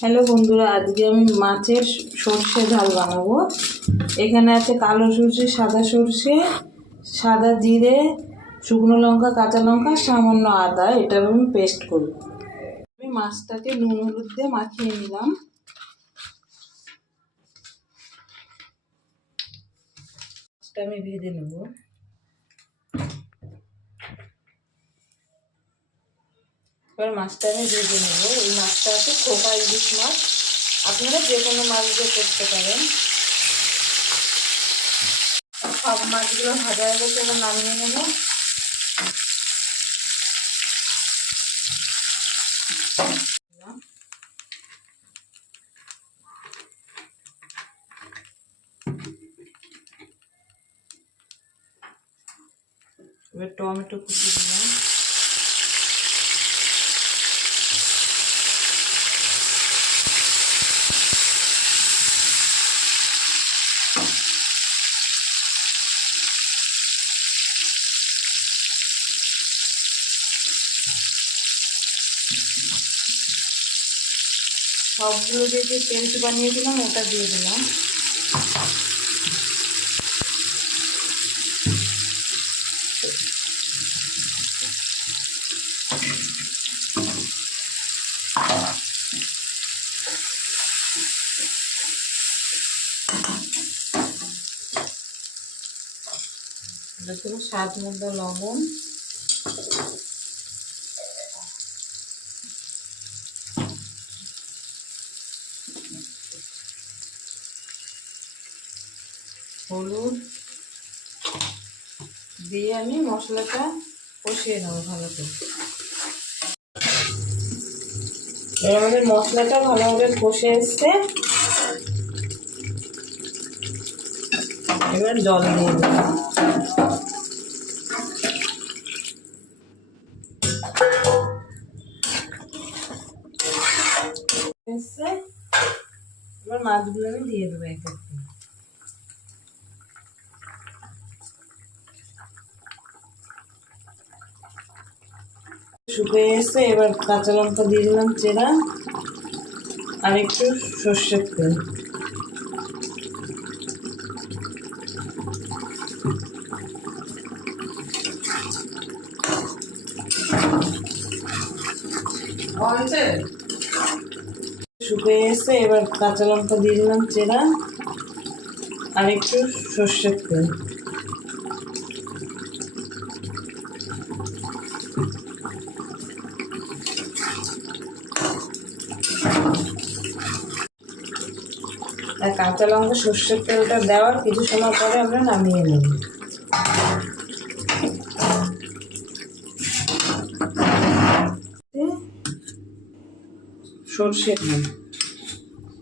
Hello বন্ধুরা, আজকে আমি মাছের সর্ষে ঝাল বানাবো। এখানে আছে কালো সর্ষে, সাদা সর্ষে, সাদা জিরে, শুকনো লঙ্কা, কাঁচা লঙ্কা, সামান্য আদা। এটা আমি পেস্ট করব। আমি মাছটাকে নুন হলুদ দিয়ে মাখিয়ে নিলাম। মাছটা আমি ভেজে নেব। এবার মাছটা আমি ভেজে নেব। এই মাছটা আছে খোকা ইলিশ মাছ, আপনারা যে কোনো মাছ দিয়ে করতে পারেন। সব মাছগুলো ভাজা হয়ে গেছে, এবার নামিয়ে নেব। এবার টমেটো কুচি দিলাম, সবগুলো দিয়ে যে পেস্ট বানিয়েছিলাম ওটা দিয়ে দিলাম। দেখুন স্বাদ মতো লবণ, হলুদ দিয়ে আমি মশলাটা কষিয়ে নেবো ভালো করে। এবার আমাদের মশলাটা ভালোভাবে কষে এসছে, এবার জল দিয়ে দিলাম। এবার মাছগুলো আমি দিয়ে দেবো এক এক করে। শুকিয়ে এসছে, এবার কাঁচা লঙ্কা দিয়ে দিলাম চেরা, আর একটু সর্ষের তেল। শুকিয়ে এসছে, এবার কাঁচা লঙ্কা দিয়ে দিলাম চেরা, আর একটু সর্ষের তেল। আর কাঁচা লঙ্কা সর্ষের তেলটা দেওয়ার কিছু সময় পরে আমরা নামিয়ে নেব। সর্ষের তেল